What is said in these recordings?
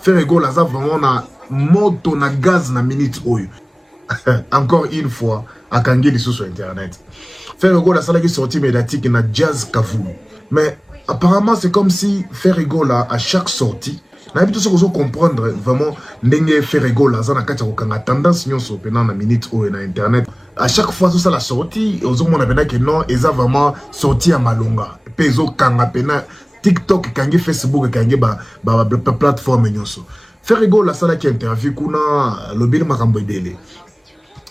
Ferrego là ça vraiment na moto na gaz na minute oyo. Encore une fois à Kangeli sur internet. Ferrego là ça là qui sorti médiatique na Jazz Kavulu. Mais apparemment c'est comme si Ferrego là à chaque sortie na habitude ce qu'on comprendre vraiment ndenge Ferrego là ça na kati ko kanga tendance nyonso pendant na minute oyo na internet. À chaque fois ça la sortie aux hommes on a que non et ça vraiment sorti à malonga. Peso kanga pena TikTok kangi Facebook kangi ba plateforme nyonso. Ferrego la sala qui interview kuna lobile makambo dele.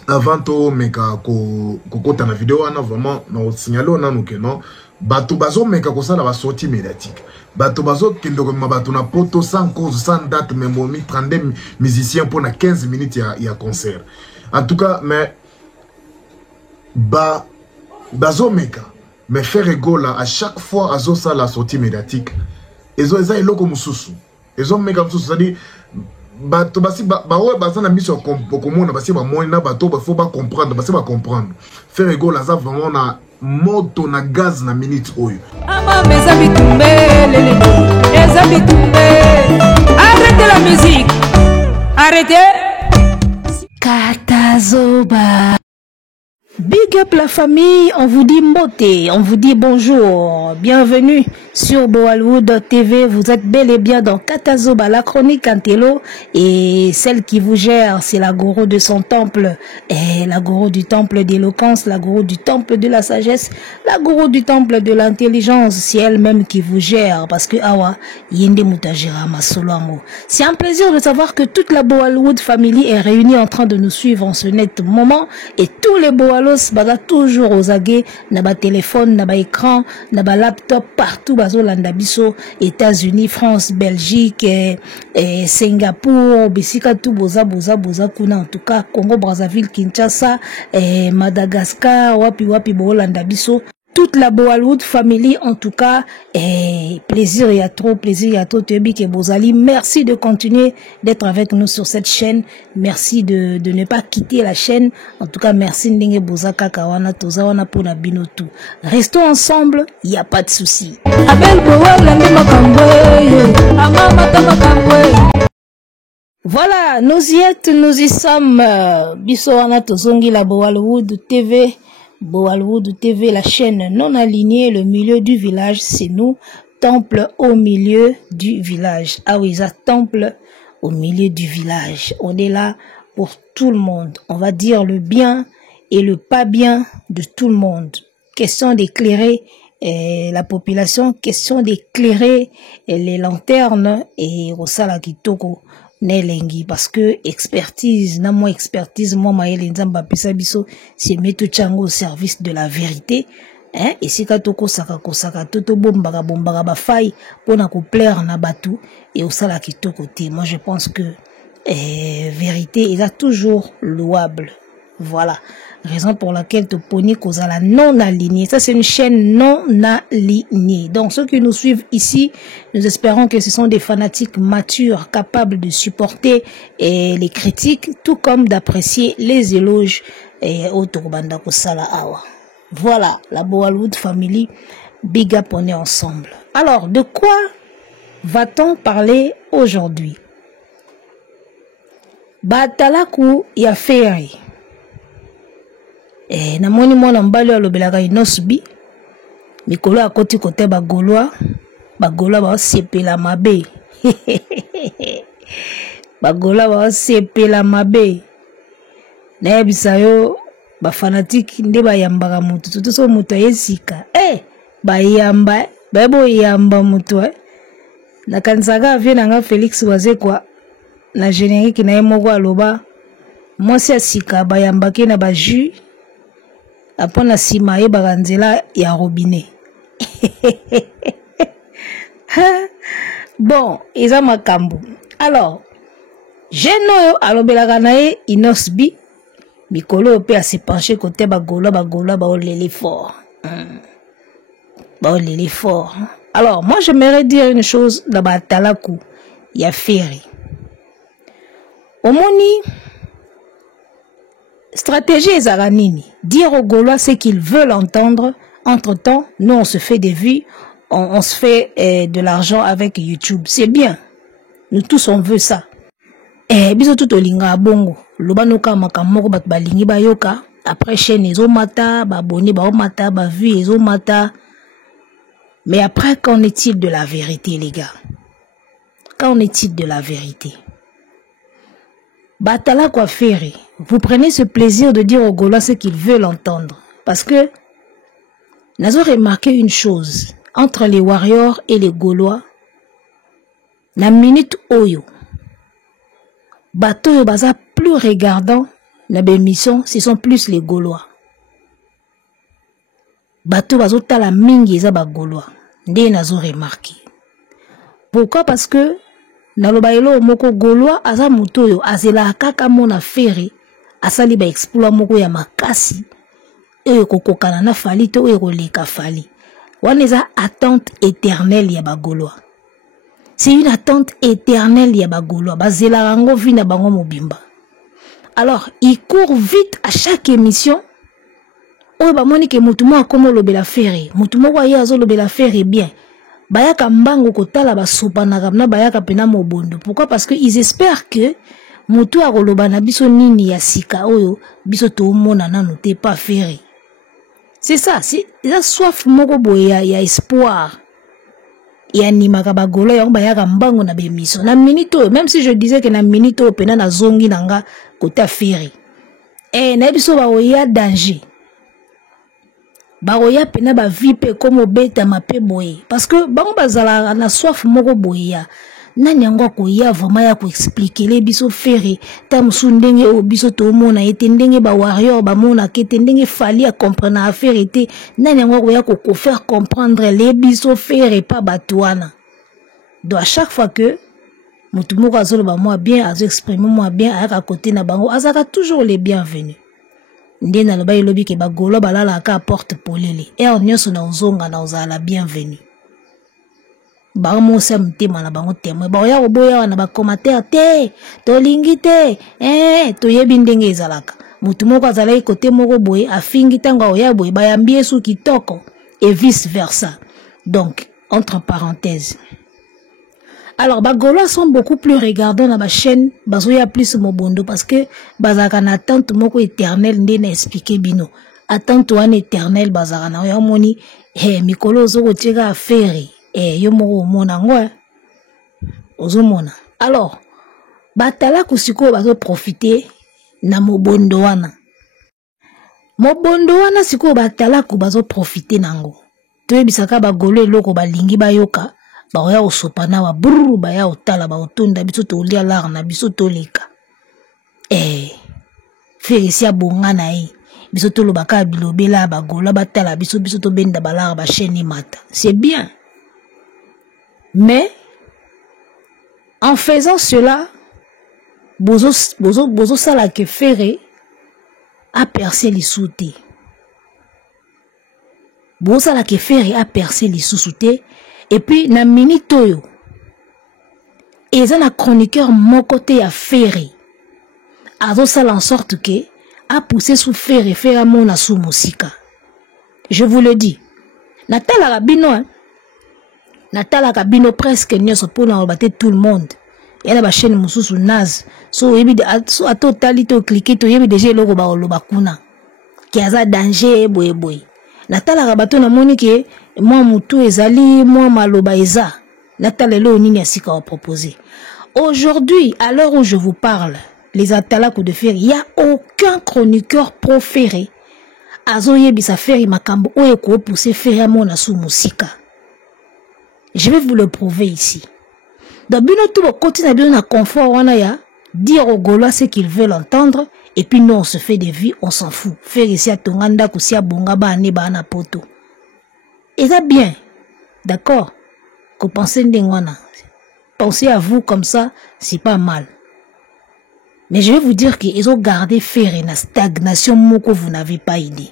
Avant to meka ko kota na vidéo ana vraiment na signalo na no que non bato bazo meka ko sala ba sortie médiatique. Bato bazo kendo ko bato na poto sans cause sans date même mi prendre musiciens pour na 15 minutes ya concert. En tout cas mais bazo meka mais Ferrego là à chaque fois azo ça la sortie médiatique ils ont eloko mususu ils ont meka mususu c'est-à-dire bato basi ouais baza na mission komona basi ba moina bato ba faut pas comprendre basi ba comprendre Ferrego là ça vraiment na moto na gaz na minute oyo ama meza bitumbe lele eza bitumbe arrêtez la musique arrêtez Katazoba. Big up la famille, on vous dit mbote, on vous dit bonjour, bienvenue sur Boalwood TV, vous êtes bel et bien dans Katazoba, la chronique Antelo, et celle qui vous gère, c'est la gourou de son temple, et la gourou du temple d'éloquence, la gourou du temple de la sagesse, la gourou du temple de l'intelligence, c'est elle-même qui vous gère, parce que awa, yende mutajira masolango. C'est un plaisir de savoir que toute la Boalwood family est réunie en train de nous suivre en ce net moment, et tous les Boalos baga toujours aux aguets, na ba téléphone, na ba écran, na ba laptop, partout bazo landa biso, États-Unis, France, Belgique, Singapour, bisika tout boza kuna, en tout cas Congo Brazzaville, Kinshasa, Madagascar, wapi bo landa biso. Toute la Boalwood family, en tout cas, plaisir y a trop, Tebik et Bozali. Merci de continuer d'être avec nous sur cette chaîne. Merci de ne pas quitter la chaîne. En tout cas, merci Ndenge Bozaka Kawana Tozawana pour la binotou. Restons ensemble, il n'y a pas de souci. Voilà, nous y sommes. Bissoana Tozongi la Boalwood TV. Boalwood TV, la chaîne non alignée, le milieu du village, c'est nous. Temple au milieu du village. Ah oui, ça, temple au milieu du village. On est là pour tout le monde. On va dire le bien et le pas bien de tout le monde. Question d'éclairer la population, question d'éclairer les lanternes et Rosala Kitoko. Nelengi parce que expertise na moi expertise moi maele nzamba pesa biso c'est mettre chango au service de la vérité hein et si katoko saka toto bombaka ba faille pona ko plaire na batu et au sala kitoko te. Moi je pense que vérité est toujours louable. Voilà, raison pour laquelle te poni kozala non aligné. Ça c'est une chaîne non alignée. Donc ceux qui nous suivent ici, nous espérons que ce sont des fanatiques matures, capables de supporter les critiques, tout comme d'apprécier les éloges au Torbanda Kosala Awa. Voilà, la Boalwood family, big up, on est ensemble. Alors, de quoi va-t-on parler aujourd'hui? Batalaku ya Ferry. Namoni mwana mbali alobelaka inosbi mikolo akoti kote bagolwa ba sepela mabe bagolwa ba sepela mabe na yebisa yo ba fanatique nde bayambaka mutu to so mutu ayesika bayamba babo yamba mutu na kanzaga avena nga Félix Wazekwa na générique na yemoko aloba mwasi asika bayambaki na ba jus après la sima baganzela ya robinet. Bon, isa makambu. Alors, jeno alobelaka na ye inosbi mikolo pe a se pencher côté bagola ba olele fort. Ba olele fort. Alors, moi j'aimerais dire une chose dans batalaku ya Ferry. Omoni stratégie Zaranini, dire aux Gaulois ce qu'ils veulent entendre. Entre-temps, nous on se fait des vues, on se fait de l'argent avec YouTube. C'est bien. Nous tous, on veut ça. Eh, biso tout olinga bongo. Loba noka makamoko bat balingi ba yoka. Après chaîne ezo mata, ba abonné ba mata, ba vue ezo mata. Mais après, qu'en est-il de la vérité, les gars? Qu'en est-il de la vérité? Batala quoi faire? Vous prenez ce plaisir de dire aux Gaulois ce qu'ils veulent entendre. Parce que, nous avons remarqué une chose. Entre les Warriors et les Gaulois, la minute oyo, bateau yo baza plus regardant na bémission, ce sont plus les Gaulois. Bateau bazo tala mingi eza ba Gaulois. Nde nazo remarqué. Pourquoi? Parce que na lobaelo moko Gaulois aza muto yo azela kaka mona fere asali ba exploit moko ya makasi e kokokana na fali to e koleka fali. Wana eza attente éternelle ya ba Gaulois. C'est une attente éternelle ya ba Gaulois. Bazela rango vina bango mobimba. Alors, il court vite à chaque émission. Oyo ba moni ke mutu mo akomo lobela fere. Mutu mo wa yazo lobela fere bien. Bayaka mbango kotala ba sopana kamna bayaka pena mobondo. Pourquoi? Parce que ils espèrent que mutu akoloba na biso nini ya sika oyo biso to mona nanu te pas fere. C'est ça, c'est la soif moko boye ya espoir. Et animaka ba Gaulois yango bayaka mbango na bémission. Na minito, même si je disais que na minito pena na zongi nanga kota fere. Eh na biso ba oya danger. Ba oya pena ba vipe comme beta mape boye. Parce que bango bazala na soif moko boye ya. Nani yango ko ya vraiment ya ko expliquer les biso fere tam sundenge o biso to mona ete ndenge ba warrior ba mona kete ndenge fali a comprendre affaire ete nani yango ko ya ko faire comprendre les biso fere pas batouana. Donc à chaque fois que mutu moko azolo ba moi bien azo exprimer moi bien à côté na bango azaka toujours les bienvenus. Nde na loba ilobi ke ba Gaulois balala ka porte polele et on nyonso na ozonga na ozala bienvenue. Bango mosa mtema na bango témoin ba ya oboya na ba commentaire te to lingi te to yebi ndenge ezalaka mutu moko azala côté moko boye afingi tango oya boye ba yambie su kitoko et vice versa. Donc entre parenthèses, alors ba Gaulois sont beaucoup plus regardants na ba chaîne bazoya plus mobondo parce que bazaka na attente moko éternelle nde na expliquer bino attente wana éternelle bazaka na ya moni mikolo zoko teka affaire yo moko mona ngwa ozomona. Alors batala kusiko bazo profiter na mobondo wana siko batala ku bazo profiter nango to bisaka ba Gaulois eloko balingi bayoka ba oya osopana wa brrr ba ya otala ba otonda biso to lia lar na biso to leka feresia bongana biso to lobaka bilobela ba Gaulois batala biso to benda balar ba chaîne mata. C'est bien. Mais, en faisant cela, Bozo sala que Ferré a percé les sous-té. Bozo sala que Ferré a percé les sous-té. Et puis, na minitoyo, et ça na chroniqueur mon côté a Ferré. Azo sala en sorte que a poussé sous Ferré, Ferré mona sous musika. Je vous le dis. Natala Rabino, Natala Kabino presque nyonso pona obate tout le monde. Il y a la chaîne mususu naz. So yebi so a totalité au cliquer to yebi déjà loko ba oloba kuna. Ki aza danger boy. Natala Kabato na moni ke moi mutu ezali moi maloba eza. Natala lo nini asika wa proposer. Aujourd'hui, à l'heure où je vous parle, les atalaku de fer, il y a aucun chroniqueur proféré. Azo yebi sa fer makambo oye ko pousser fer mona su musika. Je vais vous le prouver ici. Dans bino tout le continent de na confort on a dire aux Gaulois ce qu'ils veulent entendre et puis nous on se fait des vies, on s'en fout. Faire ici à Tonganda kusia bonga ba ne ba na poto. Et ça bien. D'accord? Que pensez ndengwana. Pensez à vous comme ça, c'est pas mal. Mais je vais vous dire qu'ils ont gardé faire une stagnation moko vous n'avez pas idée.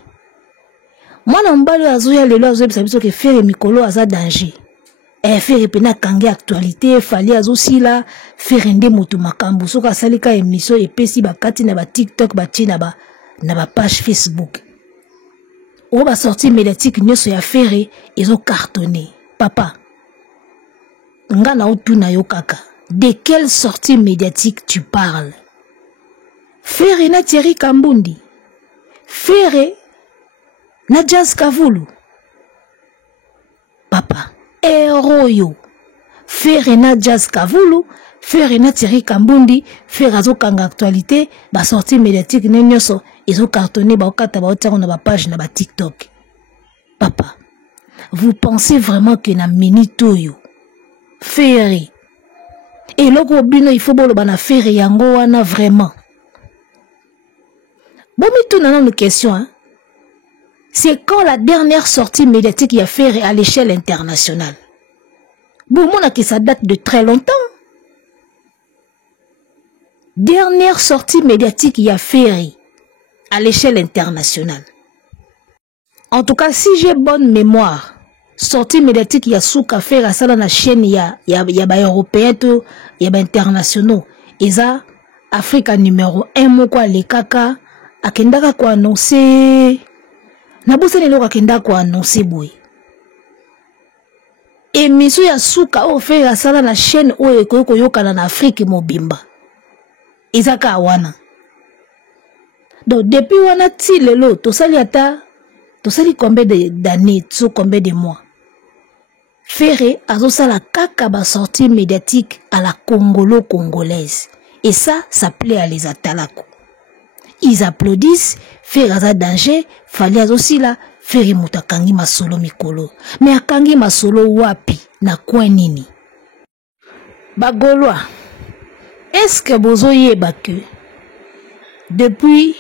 Moi non ba le azoya le lo azoya biso que faire mikolo aza danger. Faire pena kange actualité fali azosi la faire ende moto makambo soka salika émission et pesi bakati na ba TikTok ba tina ba na ba page Facebook. On va sortir médiatique nyoso ya faire ils ont cartonné. Papa nga na otuna yo kaka De quelle sortie médiatique tu parles? Ferre na Thierry Kambundi. Ferre na Jazz Kavulu. Papa, héroyo. Ferre na Jazz Kavulu. Ferre na Thierry Kambundi. Ferre azo kanga actualité. Ba sortie médiatique ne nyoso. Ils ont cartonné ba okata ba otiango na ba page na ba TikTok. Papa, vous pensez vraiment que na minute yo Ferre et loko bino il faut bolo bana Ferre yango wana vraiment. Bon, mais tout dans nos questions, hein? C'est quand la dernière sortie médiatique y a Ferre à l'échelle internationale? Bon, mon a que ça date de très longtemps. Dernière sortie médiatique y a Ferre à l'échelle internationale. En tout cas, si j'ai bonne mémoire, sortie médiatique y a Souka Ferre à ça dans la chaîne y a européen tout, y a internationaux. Et ça, Afrique numéro 1, mon quoi les caca. Akendaka ko annoncer na bosa ne loka akendaka ko annoncer boy émission ya Souka o fait asala na chaîne o ekoyo yokana na Afrique mobimba ezaka wana. Donc depuis wana ti lelo to sali combien d'années, combien de mois Ferre azosala kaka ba sortie médiatique à la congolaise et ça plaît à les atalako. Ils applaudissent, Ferre aza danger, fallait aussi là, Ferre muta kangi masolo mikolo. Mais akangi masolo wapi, na coin nini? Bagoloa, est-ce que bozo yeba que depuis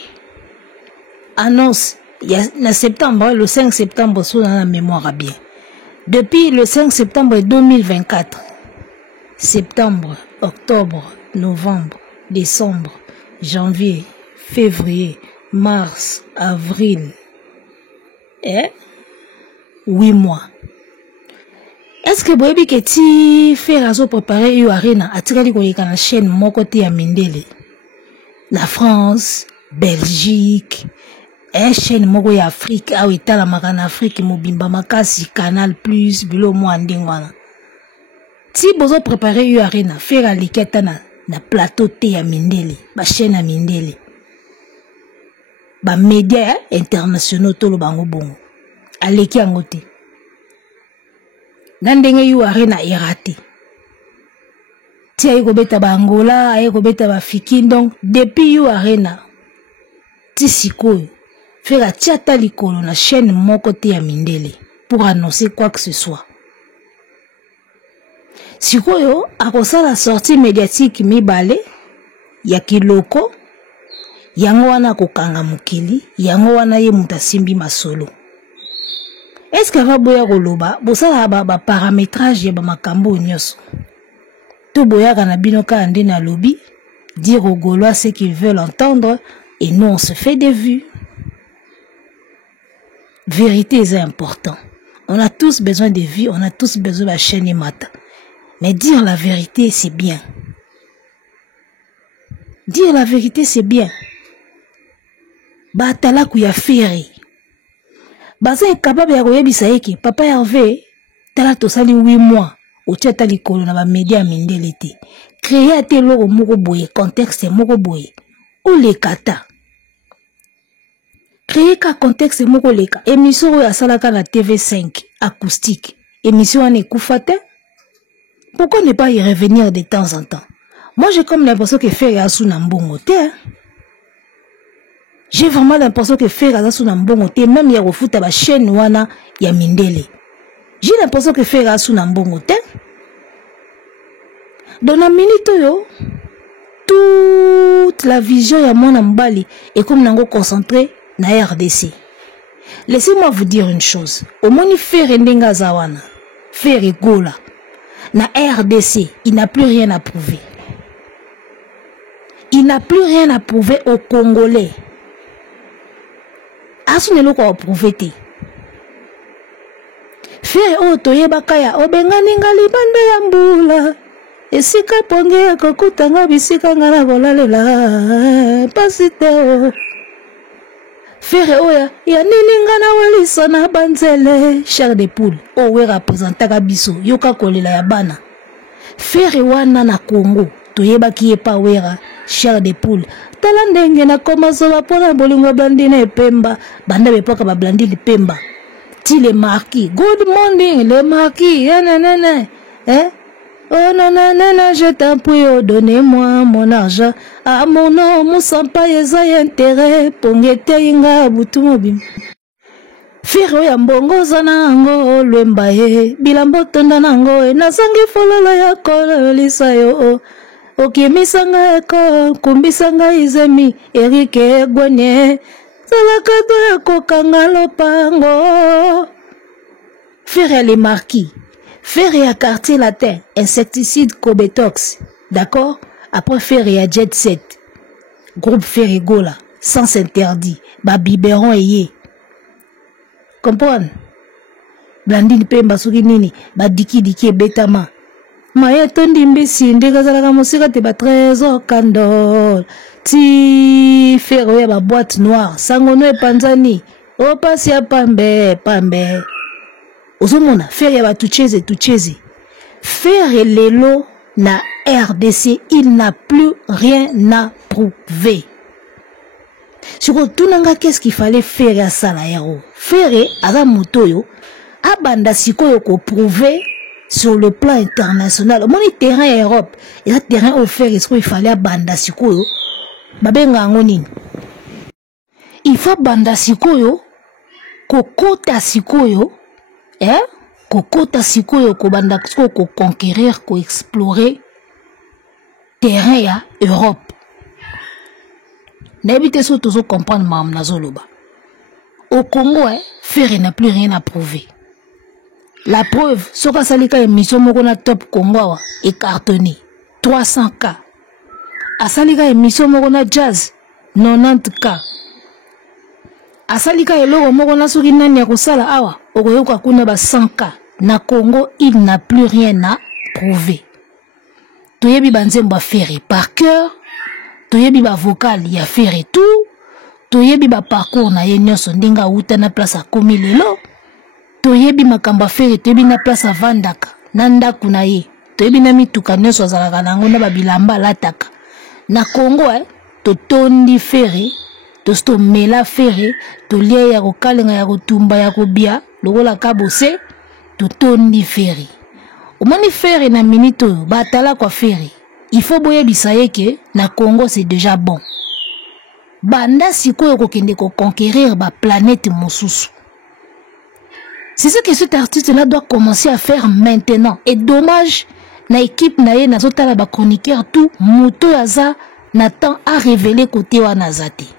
annonce, le 5 septembre, sous la mémoire bien. Depuis le 5 septembre 2024, septembre, octobre, novembre, décembre, janvier, février, mars, avril, 8 mois. Est-ce que vous avez que ti Ferre azo préparé yu arena atikali koleka na chaîne moko te ya mindele na France, Belgique, chaîne moko ya Afrique awo etala makana Afrique mobimba makasi Canal Plus bilo mwa ndingwana. Si bozo préparé yu arena Ferre aliketa na plateau te ya mindele, ba chaîne ya mindele. Ba médias internationaux tolo bango bongo aleki yango te na ndenge yu arena irate ti ayi kobeta ba Angola ayi kobeta ba Fiki. Donc depuis yu arena ti sikoyo Ferre atia ta likolo na chaîne moko te ya mindele pour annoncer quoi que ce soit. Sikoyo akosala sortie médiatique mibale ya kiloko yango wana kokanga mukili, yango wana ye muta simbi masolo. Est-ce que va boya koloba bosala ba paramétrage ya ba makambo nyoso? To boya kana binoka ande na lobby, dire aux Gaulois ce qu'ils veulent entendre et nous on se fait des vues. Vérité est important. On a tous besoin de vues, on a tous besoin de la chaîne mata. Mais dire la vérité c'est bien. Dire la vérité c'est bien. Batala kuya Ferre baza capable ya koyebisa yeke papa Hervé tala tosali 8 mois otia ta likolo na ba média mindele te créer te loko moko boye contexte moko boye o le kata créer ka contexte moko leka émission oyo asalaka na TV5 acoustique émission ane kufa te. Pourquoi ne pas y revenir de temps en temps? Moi j'ai comme l'impression que Ferre asu na mbongo te. J'ai vraiment l'impression que Ferre asu na mbongo te, même ya refuta ba chaîne wana ya mindele. J'ai l'impression que Ferre asu na mbongo te. Dans la minute yo, toute la vision ya mona mbali est comme nango concentré na RDC. Laissez-moi vous dire une chose. Au moni Ferre ndenga zawana, Ferre gola na RDC, il n'a plus rien à prouver. Il n'a plus rien à prouver aux Congolais. Asunelo ko prouver te. Ferre o toyeba kaya obengani ngali bande ya mbula. Esika ponge ya kokutanga bisika ngala bolalela. Pasite o. Ferre oya ya nini ngana welisa na banzele. Cher de poule. O we representaka biso yoka kolela ya bana. Fere wana na Congo toyeba ki epa wera chair de poule tala ndenge na komasoba pona bolingo blandine epemba banda bepoka ba blandine pemba ti le marquis good morning le marquis nanana oh nanana je t'en prie oh, donnez-moi mon argent à mon nom musampa eza intérêt pongete inga butu mobim Fero ya mbongo zana ango lwemba ye bilambo tonda nango nazangi fololo ya kola lisa yo okimisanga eko kumbisanga izemi erike gwenye salakato ya kokanga lopango Fere les marquis Fere à quartier latin insecticide Cobetox d'accord après Fere à jet set groupe Fere Gola sans interdit ba biberon eye comprendre Blandine Pemba soki nini ba diki betama Maya tondi mbisi ndeka zalaka musika te ba trésor candole ti Fere ya ba boîte noire sangono epanzani o pasi ya pambe ozomona Fere ya ba tucheze Fere lelo na RDC il n'a plus rien à prouver. Sur tout nanga qu'est-ce qu'il fallait faire à Salayaro Fere aza motoyo abanda sikoyo ko prouver sur le plan international moni terrain Europe et la terrain offert est-ce qu'il fallait abanda sikoyo babenga ngoni il faut banda sikoyo kokota sikoyo kokota sikoyo ko banda sikoyo ko conquérir ko explorer terrain ya Europe. N'habitez surtout toujours comprendre Mme Nazoloba. Au Congo, Fere n'a plus rien à prouver. La preuve, ce que salika émission mokona top Congo est cartonné 300K. A salika émission mokona jazz 90K. A salika eloko mokona soki nani ya kosala awa okoyoka kuna ba 100K. Na Congo, il n'a plus rien à prouver. Toyebi banzemba Fere par cœur. Toyebi ba vocal ya Fere tout toyebi ba parcours na ye nyonso ndinga uta na place a komi lelo toyebi makamba Fere toyebi na place a vandaka na ndaku na ye toyebi na mituka nyonso azalaka nango na ba bilamba lataka na Congo to tondi Fere to sto mela Fere to lia ya kokalenga ya kotumba ya kobia lokola kabose to tondi Fere omoni Fere na minito batala kwa Fere. Il faut boyer bisaye que na Congo c'est déjà bon. Banda sikoyo kokende ko conquérir ba planète mosusu. C'est ce que cet artiste là doit commencer à faire maintenant. Et dommage na équipe na ye na zotala ba chroniqueur tout moto yaza na temps à révéler côté wa nazate.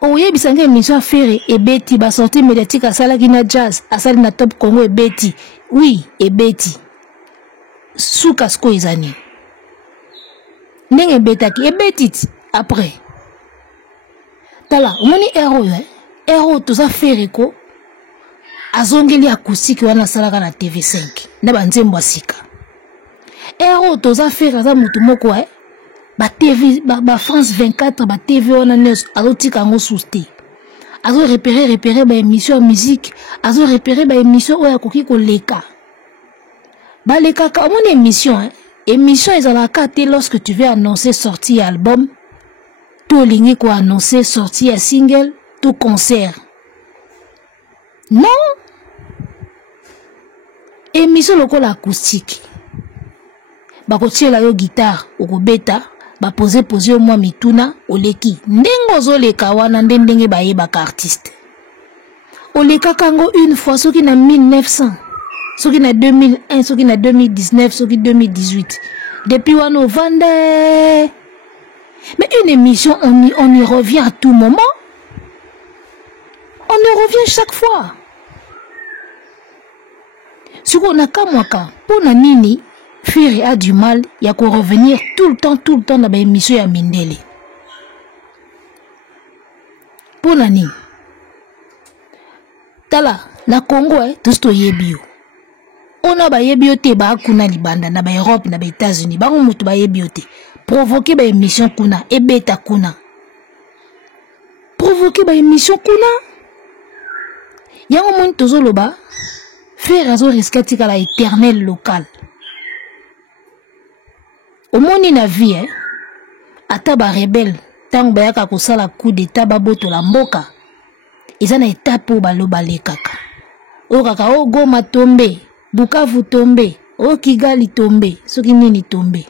Oye bisanga émission Fere et Betty ba sortie médiatique à sala na jazz à sala na top Congo et Betty. Oui, et Betty. Souka sko izani ndenge betaki ebetiti après tala omoni ero toza Fere ko azongeli acoustique wana salaka na TV5 na banzembo asika ero toza Fere aza mutu moko ba TV ba France 24 ba TV wana nyos azotika ngo souste azo repérer ba émission musique azo repérer ba émission oya koki ko leka les caca, mon émission, émission est à la carte lorsque tu veux annoncer sortie album, tout ligné quoi annoncer sortie à single, tout concert. Non. Émission local acoustique. Ba kotie la yo guitare, ou beta, ba poser au moins mituna, o leki. Ndengo zo le kawana ndenge ba yeba ka artiste. O le kakango une fois, ce qui na 1900. Ce qui est 2001, ce qui est 2019, ce qui est 2018. Depuis on nous vendait. Mais une émission, on y revient à tout moment. On y revient chaque fois. Ce qu'on a qu'à moi, pour Nini, Fere a du mal, il y a qu'à revenir tout le temps dans l'émission à Mindele. Pour Nani. Tala, na Congo, tout ce qui est bio. On a ba yebiote ba kuna libanda na ba Europe na ba États-Unis ba mutu ba yebiote provoquer ba émission kuna e beta kuna provoquer ba émission kuna yango mon tozoloba faire azo risquer la éternel local. Au monde na vie, hein, ata ba rebelle, tant bayaka kosala coup d'état baboto la mboka, ils en étape pour baloba le kaka. O kaka o Goma tombe, Bukavu tombe, o Kigali tombe, soki nini tombe.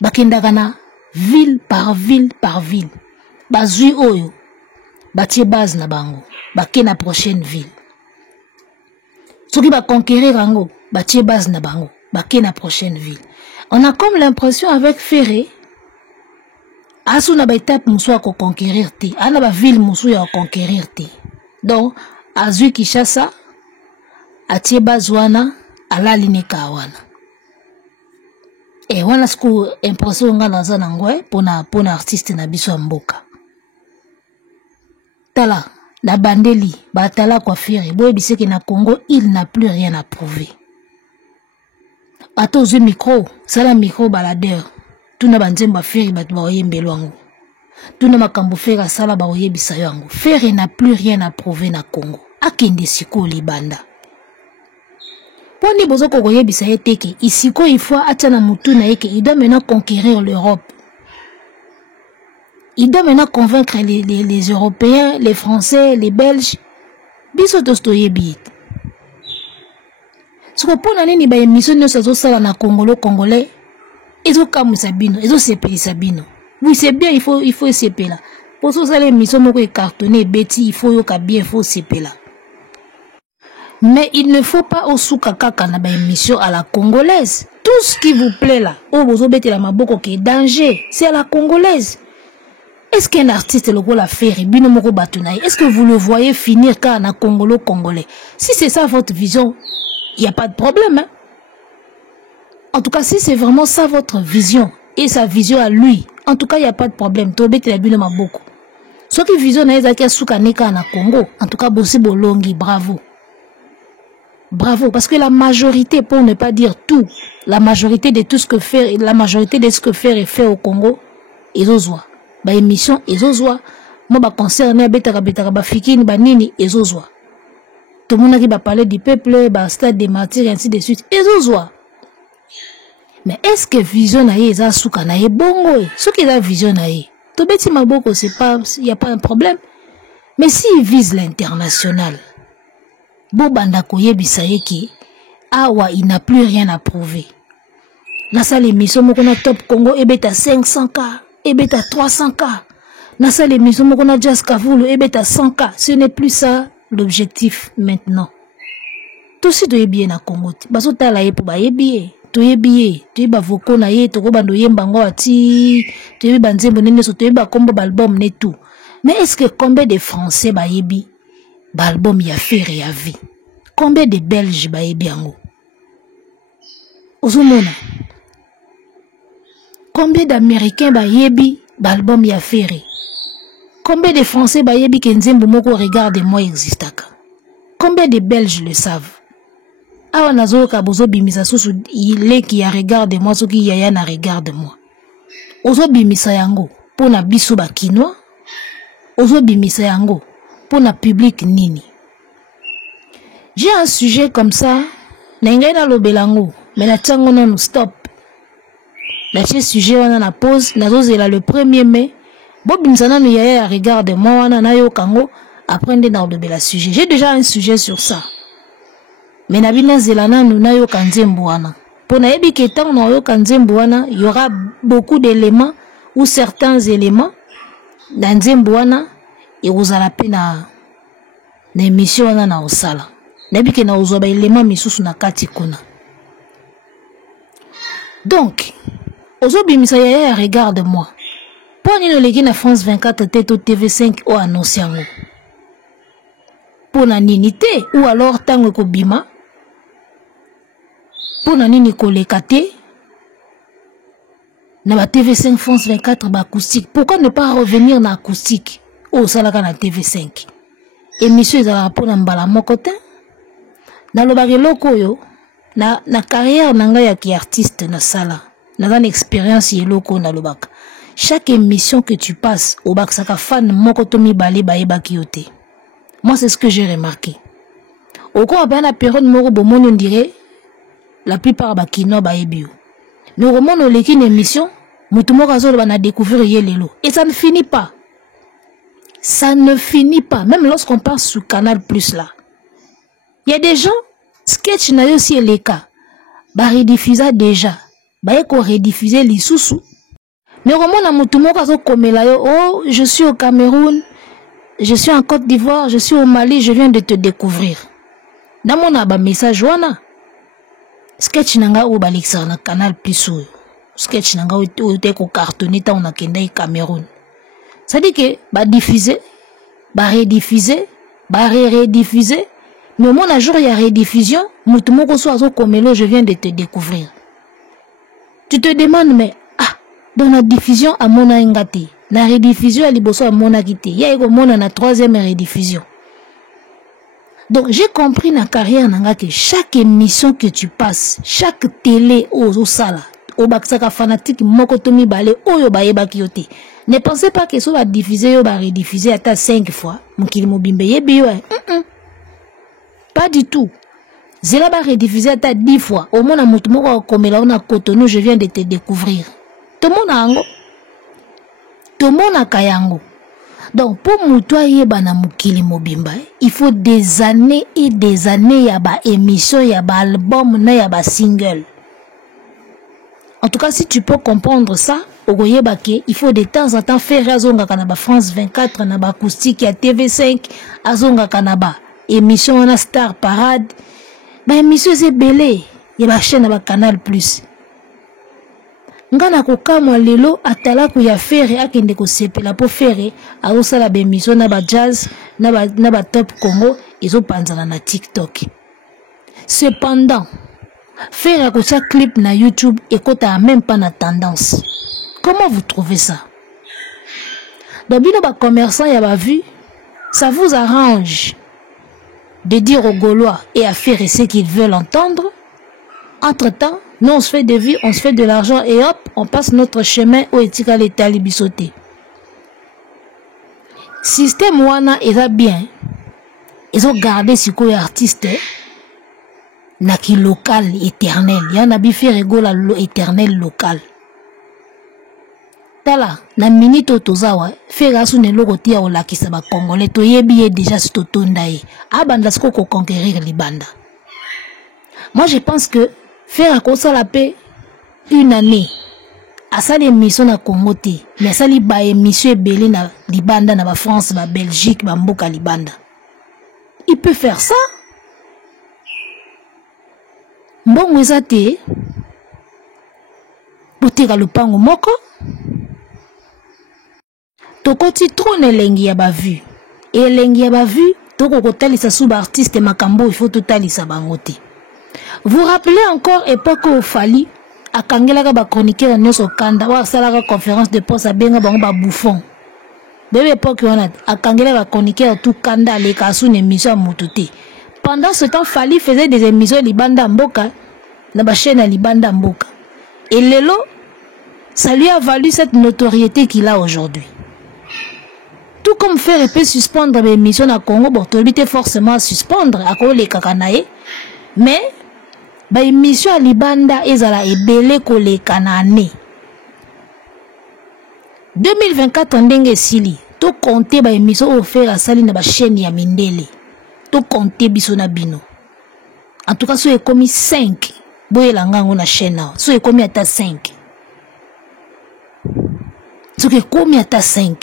Bakendaka na ville par ville par ville. Bazui oyo, batie base na bango, bake na prochaine ville. Soki ba conquérir bango, batie base na bango, bake na prochaine ville. On a comme l'impression avec Ferré, asu na ba étape musu ko conquérir te, ana ba ville musu ya conquérir te. Donc, azui Kinshasa, atie base wana, ala lineka wana. Et wana sku impression nga naza nangwe pona artiste na biso mboka. Tala, na bandeli, batala kwa Ferré, boye biseke na Congo, il n'a plus rien à prouver. Ato ze micro, sala micro baladeur. Tuna banzemba Ferré batu ba oyembe lwangu. Tuna makambo Ferré sala ba oyebisa yango. Ferré n'a plus rien à prouver na Congo. Akende siko libanda. Poni bozo ko oyebisa yeteke, isiko ifo atana mutu na yeke, il doit maintenant conquérir l'Europe. Il doit maintenant convaincre les Européens, les Français, les Belges. Biso tostoyebi. Ce que pour l'année, il y a une mission de Congolais. Ils ont comme Sabino, ils ont séparé Sabino. Oui, c'est bien, il faut séparer là. Pour ça, les missions de cartonner, Betty, il faut bien, il faut séparer là. Mais il ne faut pas au soukaka quand il y a une mission à la congolaise. Tout ce qui vous plaît là, oh, vous avez la maboko qui est danger, c'est à la congolaise. Est-ce qu'un artiste le l'a faire, est-ce que vous le voyez finir quand on a congolais? Si c'est ça votre vision, il n'y a pas de problème. Hein? En tout cas, si c'est vraiment ça votre vision et sa vision à lui, en tout cas, il n'y a pas de problème. Tobé te la bino maboko. Ce qui vision na ezaki asuka neka na Congo, en tout cas, bossi bolongi, bravo. Bravo, parce que la majorité, pour ne pas dire tout, la majorité de tout ce que faire, la majorité de ce que faire et fait au Congo, ils osent. Ba émission, ils osent. Moi, ba concerné, betaka fikini, ba nini, ils osent. Tout le monde qui va parler du peuple, bah, stade des martyrs, et ainsi de suite. Et zozoa. Mais est-ce que vision na ye, ça souka na ye bongo? Ce qui est la vision na ye. To beti maboko, c'est pas, il n'y a pas un problème. Mais s'il vise l'international, Bobanda koye bisayeki, awa, il n'a plus rien à prouver. Na sa l'émission, mokona top Congo, ebeta 500K, ebeta 300K. Na sa l'émission, mokona Jazz Kavulu, ebeta 100K. Ce n'est plus ça. L'objectif maintenant. Tout ce qui est bien à Congo. Baso tala ye pour ba yebiye. Tu es bien. Tu es ba voko na ye. Tu bando yemba ngo ati. Tu es banzembo nene so. Tu es ba kombo balbum ne tout. Mais est-ce que combien de Français ba yebi balbum ya faire ya vie? Combien de Belges ba yebi ango? Ozumona. Combien d'Américains ba yebi balbum ya faire? Combien de Français bayebi kenzembo moko regarde-moi existaka? Combien de Belges le savent? Awa nazo ka bozo bimisa susu ile ki ya regarde-moi soki yaya na regarde-moi. Ozo bimisa yango pona biso ba kinois. Ozo bimisa yango pona public nini. J'ai un sujet comme ça, na ngai na lobelango, mais na tango non stop. Na ce sujet wana na pause, nazo zela le 1er mai. Bob Bimsana nous yaya regarde moi wana na yo kango apprendre dans le sujet. J'ai déjà un sujet sur ça. Mais nabina zelana nous na yo kanzembo wana. Pour na yebi ketan na yo kanzembo wana, il y aura beaucoup d'éléments ou certains éléments dans nzembo wana et vous allez pena na émission wana na osala. Nabi ke na ozo ba éléments misusu na kati kuna. Donc, ozo bimisa yaya regarde moi. Pour nous les na France 24 tête au TV5 ou annoncé en pour na ninité ou alors tango ko bima pour na nini ko lekate na ba TV5 France 24 ba acoustique. Pourquoi ne pas revenir na acoustique au salaka na TV5? Émission za pour na mbala mokote na lobaki loko yo na carrière nanga ya ki artiste na sala na une expérience yeloko na lobaka. Chaque émission que tu passes au Baksaka fan mokotomi balé baeba kiote. Moi c'est ce que j'ai remarqué. Au cours de la période moro bomoni on dirait la plupart ba kino ba ebio. Nous remonons une émission, mutumoko azolo bana découvrir yelelo et ça ne finit pas. Ça ne finit pas même lorsqu'on passe sur Canal Plus là. Il y a des gens sketch na yo si les cas. Ba rediffuser déjà. Ba eko rediffuser les sous-sous. Mais remonons mutumoko azolo komela yo, oh, je suis au Cameroun, je suis en Côte d'Ivoire, je suis au Mali, je viens de te découvrir. Dans mon aba message wana sketch nanga ou balixer na Canal Plus sketch nanga ou te ko cartonné ta on a kenda Cameroun. Ça dit que ba diffuser, ba rediffuser, ba rediffuser, mais mon jour il y a rediffusion, mutu moko so azo komelo je viens de te découvrir. Tu te demandes mais dans la diffusion à mon ingati, la rediffusion à liboso à mon akité, il y a mon na troisième rediffusion. Donc j'ai compris dans la carrière nanga que chaque émission que tu passes, chaque télé au sala, au baksaka fanatique mokotomi balé oyo baeba kiote. Ne pensez pas que ça va diffuser ou va rediffuser à 5 fois. Mukili mobimbe yebi ouais. Pas du tout. Zela va rediffuser à 10 fois. Au moins na mutu moko komela na Cotonou, je viens de te découvrir. Tout le monde a ango. Tout le monde a kayango. Donc, pour moutoua yeba na mukili mobimba, il faut des années et des années yaba émission, yaba album, na yaba single. En tout cas, si tu peux comprendre ça, il faut de temps en temps faire azonga kanaba France 24, naba acoustique, ya TV5, azonga kanaba émission na Star Parade. Ba émission c'est belé, yaba chaîne naba Canal Plus. Ngana kokamwa lelo atala ko ya faire akende ko sepela po faire aosala ba émission na ba jazz na ba top Congo ezo panzana na TikTok. Cependant, faire ko sa clip na YouTube ekota même pas na tendance. Comment vous trouvez ça? Donc bino ba commerçant ya ba vu, ça vous arrange de dire aux Gaulois et à faire ce qu'ils veulent entendre. Entre-temps, nous on se fait des vies, on se fait de l'argent et hop, on passe notre chemin au etika l'état libisoté. Système wana eza bien. Ils ont gardé ce qu'on est artiste na ki local éternel. Il y en a bi fait rigola éternel local. Tala na minute otozawa fait rasu ne logoti ya olakisa ba congolais to yebi déjà si totonda e. Abanda sko ko conquérir libanda. Moi je pense que faire à cause la paix une année à ça les missions na Congo te mais ça li ba émission belé na libanda na ba France ba Belgique ba mboka libanda il peut faire ça mbongo eza te boteka lupango moko tokoti trône elengi ya ba vue et elengi ya ba vue toko kotalisa sous ba artiste makambo il faut totalisa bango te. Vous rappelez encore époque où Fali a kangela ba chroniqueur nyoso kanda wa sala conférence de presse benga bango ba bouffon. Bébé époque on a kangela ba chroniqueur tout kanda les kasu une émission mutute. Pendant ce temps Fali faisait des émissions libanda mboka na ba chaîne libanda mboka. Et lelo ça lui a valu cette notoriété qu'il a aujourd'hui. Tout comme faire peut suspendre les émissions à Congo, bon, tu obligé forcément à suspendre à cause les kakanae. Mais ba émission à libanda ezala ebele ko le kanane 2024 ndenge sili to compter ba émission offert à sali na ba chaîne ya mindele to compter biso na bino en tout cas so ekomi 5 boyela ngango na chaîne na so ekomi ata 5 so ekomi ata 5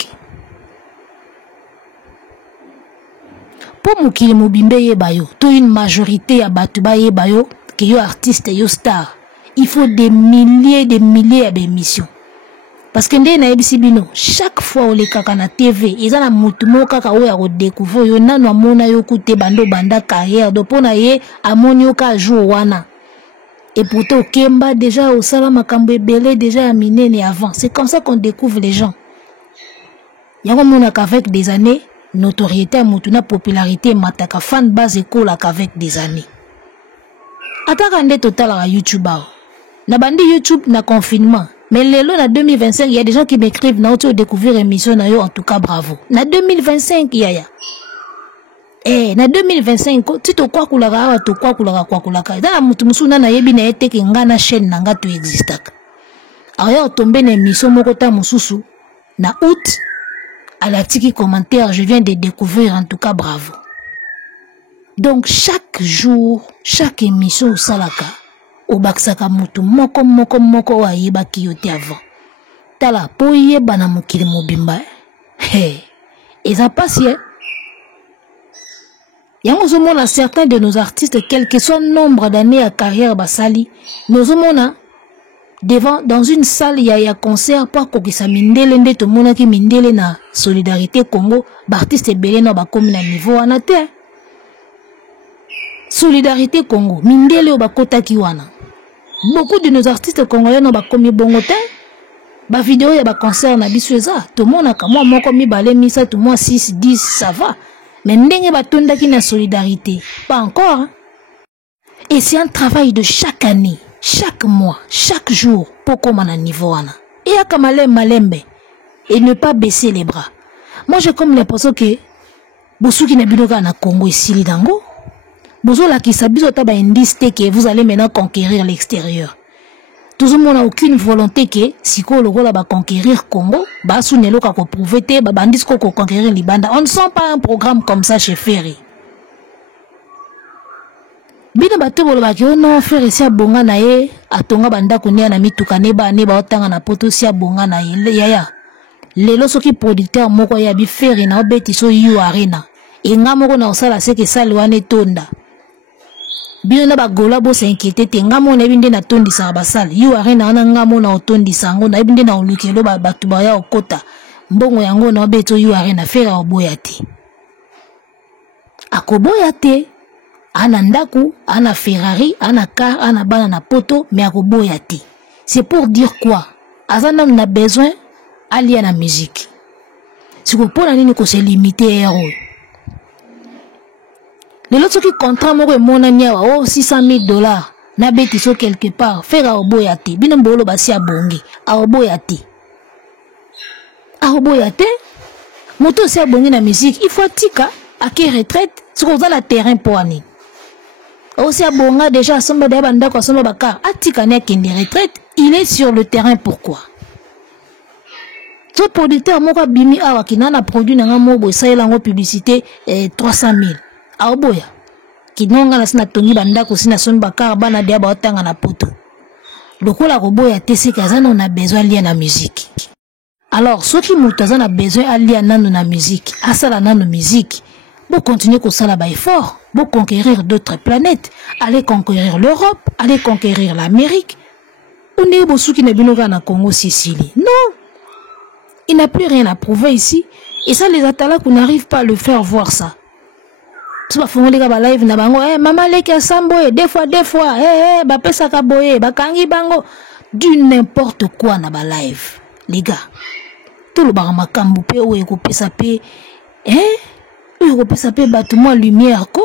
pour mukili mobimbe yebayo to une majorité ya batu ba yebayo que yo artiste yo star il faut des milliers d'émissions parce que ndé na ebisi bino chaque fois o le kaka na TV eza na mutu mo kaka o ya ko découvrir yo nanu amona yo kute bando banda carrière do pona ye amoni yo ka jour wana et pourtant Kemba déjà au sala makambo ebele déjà ya minene avant c'est comme ça qu'on découvre les gens yango mona qu'avec des années notoriété mutu na popularité mataka fan base école qu'avec des années. Attends nde total à YouTube. Na bandi YouTube na confinement. Mais lelo na 2025, il y a des gens qui m'écrivent na auto découvrir émission na yo en tout cas bravo. Na 2025 yaya. na 2025 ti to kwa kulaka awa to kwa kulaka da mutu musuna na yebi na ete ke ngana chaîne nanga to existaka alors tomber na émission moko ta mususu na août à la tiki commentaire je viens de découvrir en tout cas bravo. Donc chaque jour chaque émission salaka obakisaka mutu moko wa yeba kiyote avant tala po yeba na mokili mobimba et ça passe yango zomona certains de nos artistes quel que soit nombre d'années à carrière basali nous omona devant dans une salle ya concert pas kokisa mindele nde to mona ki mindele na solidarité Congo artiste belé na ba comme na niveau wana te solidarité Congo mindele o ba kota ki wana beaucoup de nos artistes congolais na ba comme bongo te ba vidéo ya ba concert na bisweza to mona ka moi moko mi balé misa to moi 6 10 ça va. Mais ndenge batonda ki na solidarité, pas encore. Hein? Et c'est un travail de chaque année, chaque mois, chaque jour pour qu'on ait un niveau. Et à malembe et ne pas baisser les bras. Moi j'ai comme l'impression que bosu ki na binoka na Congo ici lidango, bozo la ki sabiso taba indice que vous allez maintenant conquérir l'extérieur. Tout le monde n'a aucune volonté que si ko logo la ba conquérir Congo, ba sunelo ka ko prouver te ba bandis ko conquérir Libanda. On ne sent pas un programme comme ça chez Ferry. Bina bato bolo ba ke non Ferry sia bonga na ye atonga banda ko ne na mituka ne ba otanga na poto sia bonga na ye yaya. Lelo soki producteur moko ya bi Ferry na obeti so yu arena. E nga moko na osala seke salwane tonda. Bino na bagola bo s'inquiéter te ngamo na binde na tondi sa basal yu arena na ngamo na otondi sango na binde na olukelo ba batu ba ya okota mbongo yango na beto yu arena fera oboya te akoboya te ana ndaku ana Ferrari ana car ana bana na poto mais akoboya te c'est pour dire quoi azana na besoin alia na musique siko pona nini ko se limiter héros. Les autres qui contrat moko mona niawa 600 000 $. Na beti so quelque part fera oboyate bino mbolo basi abongi a oboyate moto si abongi na musique il faut tika ake retraite sur la terrain pour ani aussi abonga déjà somba de banda ko somba bakar atika ne kende retraite il est sur le terrain pourquoi ce producteur moko bimi awa kinana produit na ngobo saela ngo publicité 300 000 a oboya kinonga na sina tongi banda ko sina son bakar bana dia ba otanga na poto lokola ko boya tese kazana on a besoin lié na musique. Alors ceux qui moutazana a besoin lié nanu na musique asala nanu musique pour continuer ko sala ba effort pour conquérir d'autres planètes, aller conquérir l'Europe, aller conquérir l'Amérique. On est bosu qui ne binoga na Congo Sicile. Non. Il n'a plus rien à prouver ici et ça les atala qu'on n'arrive pas à le faire voir ça. Tu vas faire des live na bango maman leki asambo des fois ba pesa ka boye ba kangi bango du n'importe quoi na ba live les gars tout le bar makambu pe o eko pesa pe o eko pesa pe ba tout moi lumière ko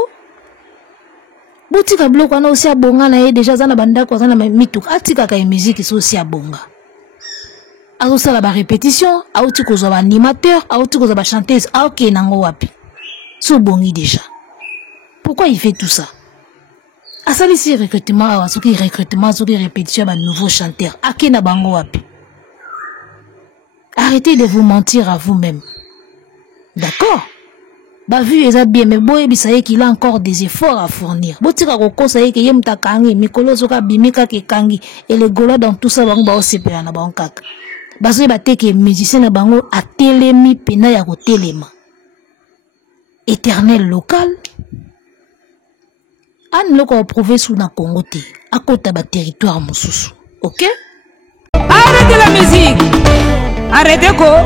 botika bloko na aussi abonga na déjà za na banda ko za na mituka atika ka musique so aussi abonga azo sala ba répétition auti ko zo ba animateur auti ko zo ba chanteuse ok nango wapi so bongi déjà. Pourquoi il fait tout ça? À ça, ici, recrutement, répétition, un nouveau chanteur. Akena bango wapi. Arrêtez de vous mentir à vous-même. D'accord? Bah, vu, ça bien, mais boy, ça y est qu'il a encore des efforts à fournir. Botika roko, ça y est qu'il y a mta kangi, mikolo soka bimika ke kangi, et les gola dans tout ça, bango ba osepe na bango kaka. Bah, ça y est bate que musicien na bango a telemi pena ya ko telema. Éternel local. An loko prouvé sous na Congo te à côté de territoire mosusu. OK? Arrêtez la musique. Arrêtez quoi?